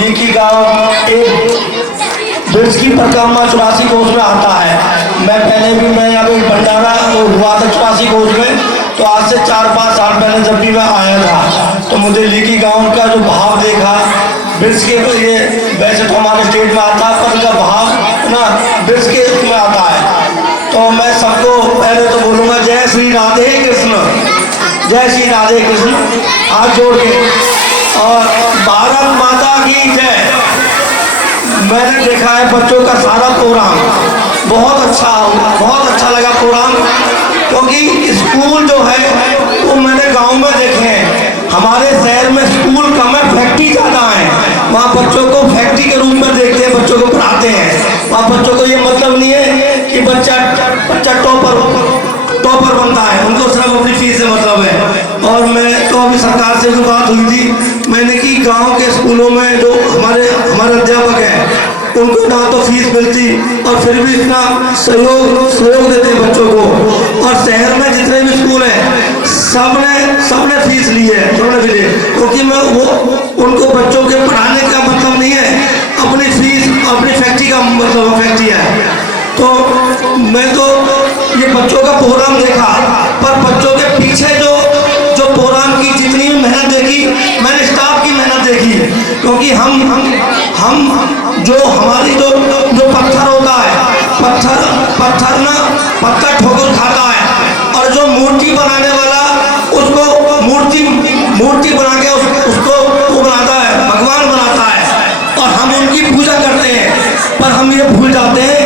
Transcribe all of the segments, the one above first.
Leaky गांव एक bridge की परिक्रमा 84 कोस में आता है। मैं यहाँ पे भंडारा हुआ था 84 कोस में, तो आज से 4-5 साल पहले जब भी मैं आया था तो मुझे लीकी गांव का जो भाव देखा ब्रिज के, ये वैसे तो हमारे स्टेट में आता है पर उनका भाव ना ब्रिज के में आता है। तो मैं सबको पहले तो बोलूँगा जय श्री राधे कृष्ण, जय श्री राधे कृष्ण हाथ जोड़ के, और भारत माता की जय। मैंने देखा है बच्चों का सारा प्रोग्राम बहुत अच्छा लगा प्रोग्राम, क्योंकि स्कूल जो है वो मैंने गांव में देखे हैं। हमारे शहर में स्कूल कम है, फैक्ट्री ज़्यादा है। वहाँ बच्चों को फैक्ट्री के रूप में देखते हैं, बच्चों को पढ़ाते हैं। वहाँ बच्चों को ये मतलब नहीं है कि बच्चा टॉपर बनता है, उनको सिर्फ अपनी फीस से मतलब है। और मैं तो अभी सरकार से जो बात हुई थी, मैंने कि गांव के स्कूलों में जो हमारे अध्यापक हैं उनको ना तो फीस मिलती और फिर भी इतना सहयोग देते हैं बच्चों को। और शहर में जितने भी स्कूल हैं सबने फीस ली है, सबने भी ली, क्योंकि मैं वो उनको बच्चों के पढ़ाने का मतलब नहीं है, अपनी फीस अपनी फैक्ट्री का मतलब फैक्ट्री है। तो मैं तो ये बच्चों का प्रोग्राम देखा, पर बच्चों के पीछे जो प्रोग्राम की जितनी मेहनत देखी, मैंने स्टाफ की मेहनत देखी। क्योंकि हम जो हमारी जो पत्थर होता है, पत्थर ठोकर खाता है, और जो मूर्ति बनाने वाला उसको मूर्ति बना के उसको वो बनाता है, भगवान बनाता है, और हम उनकी पूजा करते हैं। पर हम ये भूल जाते हैं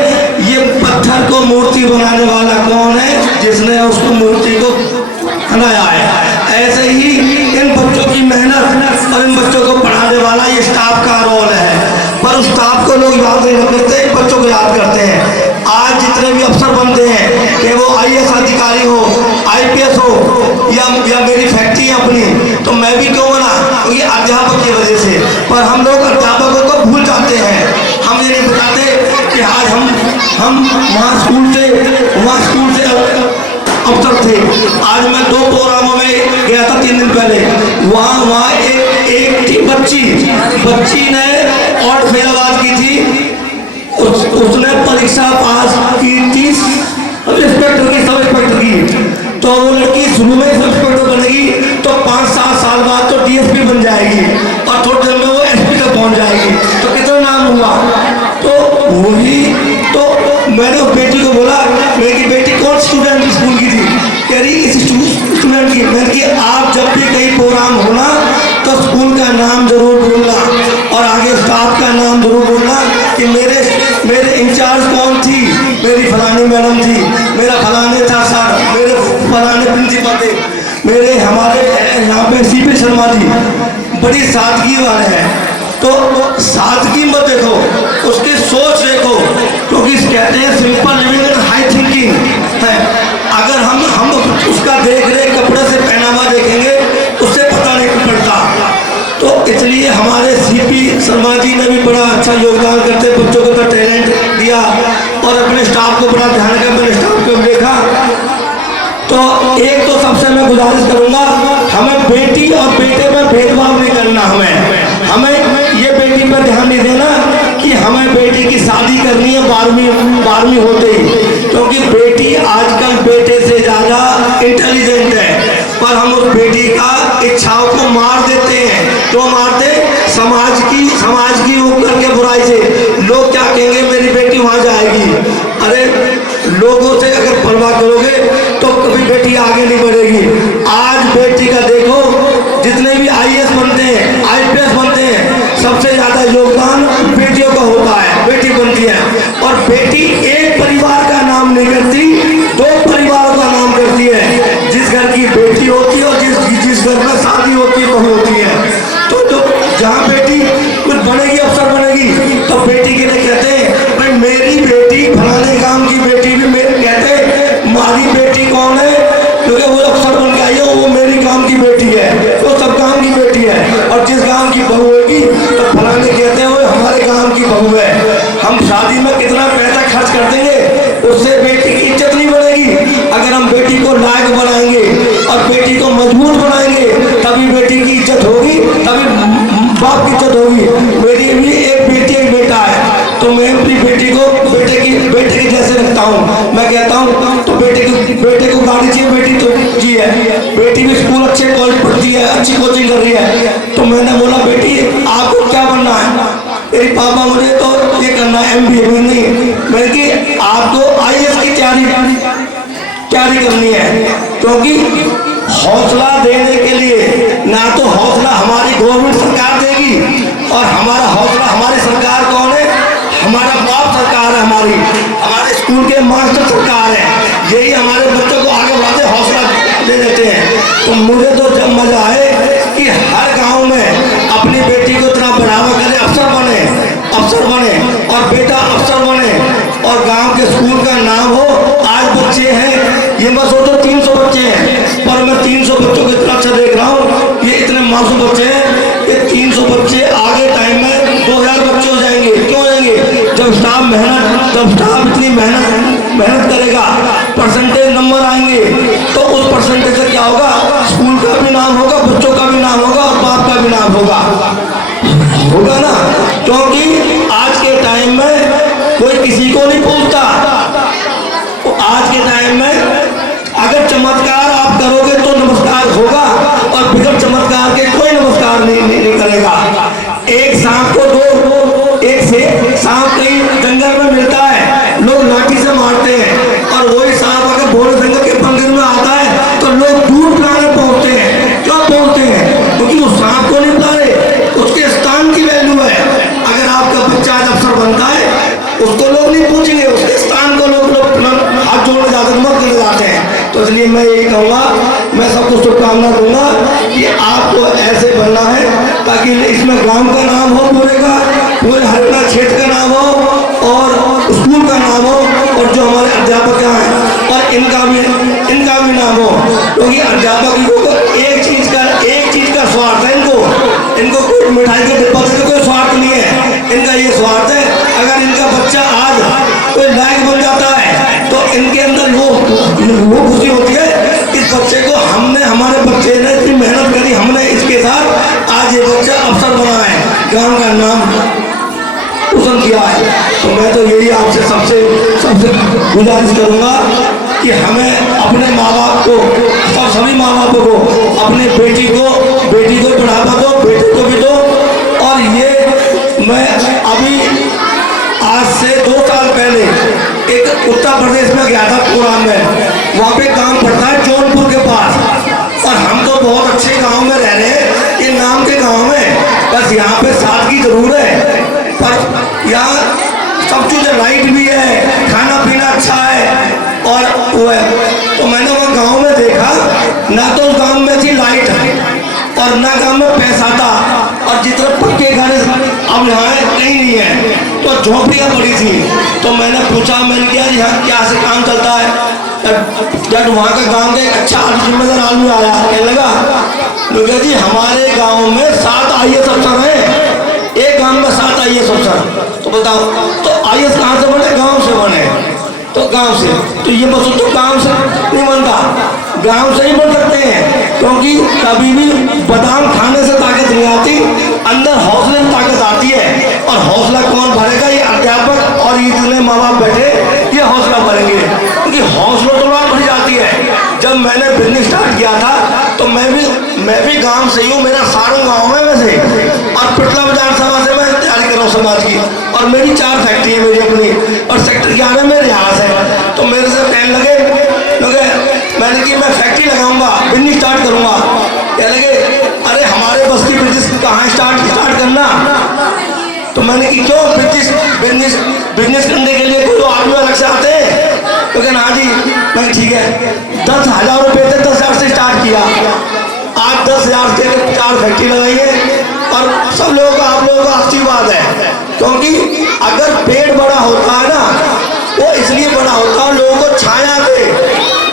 ये पत्थर को मूर्ति बनाने वाला कौन है, जिसने उसको मूर्ति को बनाया है। ऐसे ही इन बच्चों की मेहनत और इन बच्चों को पढ़ाने वाला ये स्टाफ का रोल है, पर उस स्टाफ को लोग याद नहीं करते, बच्चों को याद करते हैं। आज जितने भी अफसर बनते हैं, कि वो IAS अधिकारी हो, IPS हो, या मेरी फैक्ट्री है अपनी, तो मैं भी क्यों बना, क्योंकि अध्यापक की वजह से। पर हम लोग अध्यापकों को भूल जाते हैं, हम ये नहीं बताते कि आज हम वहाँ स्कूल से अफसर थे। आज मैं 2 प्रोग्रामों में गया था 3 दिन पहले। वहाँ एक थी बच्ची ने और फैलाबाद की थी, उसने परीक्षा पास की थी सब इंस्पेक्टर की। तो वो लड़की शुरू में सब इंस्पेक्टर बनेगी, तो 5-7 साल बाद तो DSP बन जाएगी, और थोड़ी देर में वो SP तक पहुँच जाएगी। तो कितना नाम हुआ। तो वही तो मैंने उस बेटी को बोला, मेरी बेटी कौन स्टूडेंट स्कूल की थी, कह रही इस स्टूडेंट की। मैंने कि आप जब भी कहीं प्रोग्राम होना तो स्कूल का नाम जरूर बोलना, और आगे स्टाफ का नाम जरूर बोलना कि मेरे इंचार्ज कौन थी, मेरी फलानी मैडम थी, मेरा फलाने था सर, मेरे फलाने प्रिंसिपल थे, मेरे हमारे यहाँ पे CP शर्मा जी। बड़ी सादगी वाले हैं, तो सादगी मत देखो, उसकी सोच देखो, क्योंकि कहते हैं simple living and high thinking है। अगर हम उसका देख रहे कपड़े से पहनावा देखेंगे, उससे पता नहीं पड़ता। तो इसलिए हमारे CP शर्मा जी ने भी बड़ा अच्छा योगदान करते, बच्चों को तो टैलेंट दिया, और अपने स्टाफ को बड़ा ध्यान कर, मैंने स्टाफ को देखा। तो एक तो सबसे मैं गुजारिश करूँगा, हमें बेटी और बेटे में भेदभाव नहीं करना। हमें ये बेटी पर ध्यान नहीं देना कि हमें बेटी की शादी करनी है 12वीं होते ही, क्योंकि बेटी आजकल बेटे से ज़्यादा इंटेलिजेंट है, पर हम उस बेटी का इच्छाओं को मार देते हैं। तो मारते समाज की वो करके बुराई से, लोग क्या कहेंगे मेरी बेटी वहाँ जाएगी। अरे लोगों से अगर परवाह करोगे तो कभी बेटी आगे नहीं बढ़ेगी। आज बेटी का देखो, जितने भी IAS बनते हैं, IPS बनते हैं, सबसे ज़्यादा योगदान बेटियों का होता है, बेटी बनती है। और बेटी एक परिवार का नाम नहीं करती, 2 परिवारों का नाम करती है। जिस घर की बेटी होती है और जिस घर में शादी होती है बहू होती है, तो जहाँ बेटी कुछ बनेगी, अफसर बनेगी, तो बेटी के लिए कहते हैं भाई मेरी बेटी फलाने काम की बेटी भी मेरे, कहते हमारी बेटी कौन है, क्योंकि वो अफसर बन के आई है, वो मेरी काम की बेटी है, वो सब काम की बेटी है। और जिस गांव की बहू होगी तो फलाने कहते हैं वो हमारे गांव की बहू है। हम शादी में कितना पैसा खर्च कर देंगे, उससे बेटी की इज्जत नहीं बढ़ेगी। अगर हम बेटी को लायक बनाएंगे और बेटी को मजबूत बनाएंगे, तभी बेटी की इज्जत होगी, तभी बाप की इज्जत होगी। मेरी बेटे की जैसे रखता हूँ। मैं कहता हूँ तो बेटे को गाड़ी चाहिए, बेटी तो जी है, बेटी भी स्कूल अच्छे कॉलेज पढ़ती है, अच्छी कोचिंग कर रही है। तो मैंने बोला बेटी आपको क्या बनना है? अरे पापा मुझे तो ये करना है MBA। नहीं, मैंने कि आपको IAS की तैयारी करनी है, क्योंकि हौसला देने के लिए ना तो हौसला हमारी गवर्नमेंट सरकार देगी, और हमारा हौसला हमारी सरकार कौन है? हमारा बाप सरकार है, हमारे स्कूल के मास्टर सरकार है। यही हमारे बच्चों को आगे बढ़ाते हौसला दे देते हैं। तो मुझे तो जब मजा आए कि हर गांव में अपनी बेटी को इतना बढ़ावा करे, अफसर बने और बेटा अफसर बने और गांव के स्कूल का नाम हो। आज बच्चे हैं, ये मत सोचो 300 बच्चे हैं, पर मैं 300 बच्चों को इतना अच्छा देख रहा हूँ। ये इतने मासूम बच्चे हैं, ये 300 बच्चे आगे टाइम में 2000 बच्चे हो जाएंगे। क्यों हो जाएंगे? जब स्टाफ इतनी मेहनत करेगा, परसेंटेज नंबर आएंगे, तो उस परसेंटेज से क्या होगा? स्कूल का भी नाम होगा, बच्चों का भी नाम होगा और बाप का भी नाम होगा ना। क्योंकि आज के टाइम में कोई किसी को नहीं पूछता। आज के टाइम में अगर चमत्कार आप करोगे तो नमस्कार होगा, और बिगर चमत्कार के कोई नमस्कार नहीं करेगा। एक सांप को सांप कहीं जंगल में मिलता है, लोग लाठी से मारते हैं, और वही सांप अगर भोले जंगल के पंगल में आता है तो लोग दूर पिलाने पहुंचते हैं। क्यों पहुंचते हैं? क्योंकि वो सांप को नहीं पिला रहे, उसके स्थान की वैल्यू है। अगर आपका बच्चा आज अफसर बनता है, उसको लोग नहीं पूछेंगे, उसके स्थान को लोग हाथ जोड़ने जाते हैं, मत करने जाते हैं। तो इसलिए मैं यही कहूँगा, मैं सबको शुभकामना दूंगा कि आपको ऐसे बनना है ताकि इसमें ग्राम का नाम हो, पूरे हरियाणा क्षेत्र का नाम हो, और स्कूल का नाम हो, और जो हमारे अध्यापक हैं और इनका भी नाम हो। क्योंकि अध्यापक को एक चीज का स्वार्थ है, इनको कोई मिठाई के डिब्बा से कोई स्वार्थ नहीं है। इनका ये स्वार्थ है, अगर इनका बच्चा आज कोई लायक बन जाता है तो इनके अंदर वो खुशी होती है, इस बच्चे को हमारे बच्चे ने इतनी मेहनत करी, हमने इसके साथ आज ये बच्चा अफसर बना है, गांव का नाम रोशन किया है। तो मैं तो यही आपसे सबसे गुजारिश करूंगा कि हमें अपने माँ बाप को, सभी माँ बापों को अपने बेटी को बढ़ावा दो, बेटे को भी दो। और ये मैं अभी आज से 2 साल पहले एक उत्तर प्रदेश में गया था, प्रोग्राम में। वहाँ पे काम पड़ता है जौनपुर के पास, और हम तो बहुत अच्छे गांव में रह रहे हैं, ये नाम के गांव में, बस यहाँ पे सादगी जरूर है, पर यहाँ सब चीज़ें लाइट भी है, खाना पीना अच्छा है, और वो है। तो मैंने वहाँ गांव में देखा, ना तो उस गांव में थी लाइट और ना गांव में पैसा था, और जितने पक्के घर अब यहाँ कहीं नहीं है, तो झोपड़ियाँ पड़ी थी। तो मैंने पूछा, मैंने किया यहाँ क्या से काम चलता है? जब वहाँ का गांव का अच्छा जिम्मेदार आदमी आया, कहने लगा जी हमारे गांव में 7 IAS अफसर हैं, एक गांव में 7 IAS अफसर। तो बताओ, तो IAS कहाँ से बने? गांव से बने। तो गांव से, तो ये बस तो गांव से नहीं बनता, गांव से ही बन सकते हैं। क्योंकि कभी भी बादाम खाने से ताकत नहीं आती, अंदर हौसले में ताकत आती है। और हौसला कौन भरेगा? ये अध्यापक और ये जितने माँ बाप बैठे, ये हौसला भरेंगे। क्योंकि हौसला तो बात भरी जाती है। जब मैंने बिजनेस स्टार्ट किया था तो मैं भी गांव से ही हूँ, मेरा सारों गाँव है वैसे, और पिटला बाजार सभा से मैं तैयारी कर रहा हूँ समाज की, और मेरी 4 फैक्ट्री है मेरी अपनी, और सेक्टर 11 में रिहास है। तो मेरे से कहने लगे मैंने कि मैं फैक्ट्री लगाऊंगा, बिजनेस स्टार्ट करूंगा। कहने लगे अरे हमारे बस की बिजनेस कहाँ स्टार्ट करना? तो मैंने कि क्यों, बिजनेस करने के लिए कोई आदमी अलग से आते हैं? तो कहना हाँ जी। मैं ठीक है, 10,000 रुपये से 10,000 से स्टार्ट किया, आज 10,000 से 4 फैक्ट्री लगाई है, और सब लोगों का, आप लोगों का आशीर्वाद है। क्योंकि अगर पेड़ बड़ा होता है ना, वो इसलिए बड़ा होता है लोगों को छाया दे,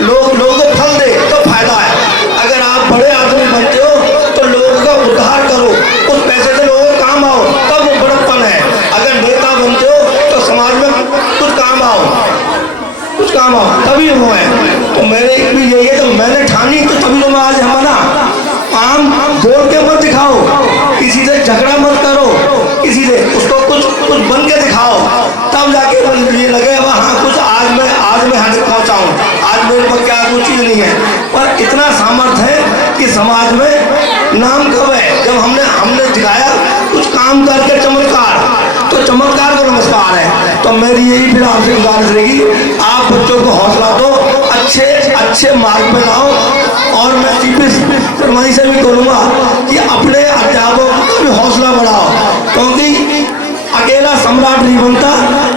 लोगों को फल दे, तो फायदा है। अगर आप बड़े आदमी बनते हो तो लोगों का उद्धार करो, उस पैसे से लोगों को काम आओ, तब वो बड़प्पन है। अगर नेता बनते हो तो समाज में कुछ काम आओ, तभी वो है। तो मेरे भी यही है, तो मैंने ठानी, तो तभी तो मैं आज हमारा आम बोल के मत दिखाओ, किसी से झगड़ा मत करो, किसी से उसको कुछ बन के दिखाओ, तब जाके वो चीज नहीं है, पर इतना सामर्थ्य है कि समाज में नाम कब है, जब हमने दिखाया कुछ काम करके चमत्कार, तो चमत्कार को नमस्कार है। तो मेरी यही फिर आपसे गुजारिश रहेगी, आप बच्चों को हौसला दो, अच्छे मार्ग पे लाओ। और मैं सीपी शर्मा से भी बोलूँगा कि अपने अध्यापकों का भी हौसला बढ़ाओ, क्योंकि अकेला सम्राट नहीं बनता,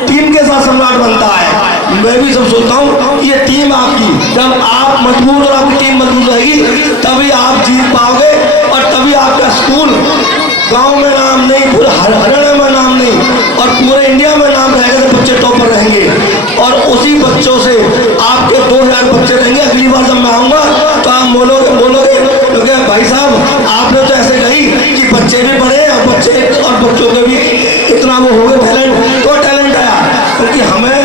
टीम के साथ सम्राट बनता है। मैं भी सब सोचता हूँ ये टीम आपकी, जब आप मजबूत और आपकी टीम मजबूत रहेगी तभी आप जीत पाओगे, और तभी आपका स्कूल गांव में नाम नहीं, पूरे हरियाणा में नाम नहीं, और पूरे इंडिया में नाम रहेगा, तो बच्चे टॉपर रहेंगे। और उसी बच्चों से आपके 2000 बच्चे रहेंगे। अगली बार जब मैं आऊँगा तो आप बोलोगे क्योंकि भाई साहब आपने तो ऐसे कही कि बच्चे भी पढ़े और बच्चों के भी इतना वो हो गए टैलेंट, तो टैलेंट आया क्योंकि हमें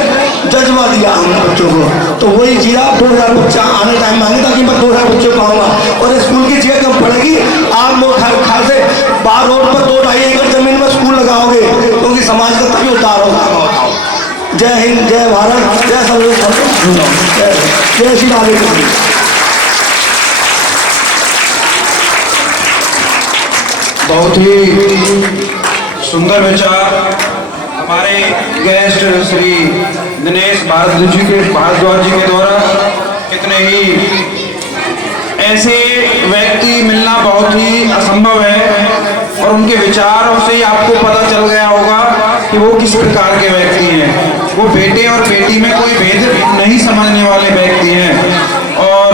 जज्बा दिया हमने बच्चों को। तो वही किया, 2000 बच्चा आने टाइम मांगे ताकि मैं 2000 बच्चे पाऊंगा। और स्कूल की जगह कम पड़ेगी, आप लोग खास से बाहर रोड पर 2-2.5 एकड़ जमीन में स्कूल लगाओगे, क्योंकि समाज का तभी उद्धार होगा। जय हिंद, जय भारत, जय जय श्री राधे। बहुत ही सुंदर विचार हमारे गेस्ट श्री दिनेश भारद्वाज जी के द्वारा। कितने ही ऐसे व्यक्ति मिलना बहुत ही असंभव है, और उनके विचारों से ही आपको पता चल गया होगा कि वो किस प्रकार के व्यक्ति हैं। वो बेटे और बेटी में कोई भेद नहीं समझने वाले व्यक्ति हैं। और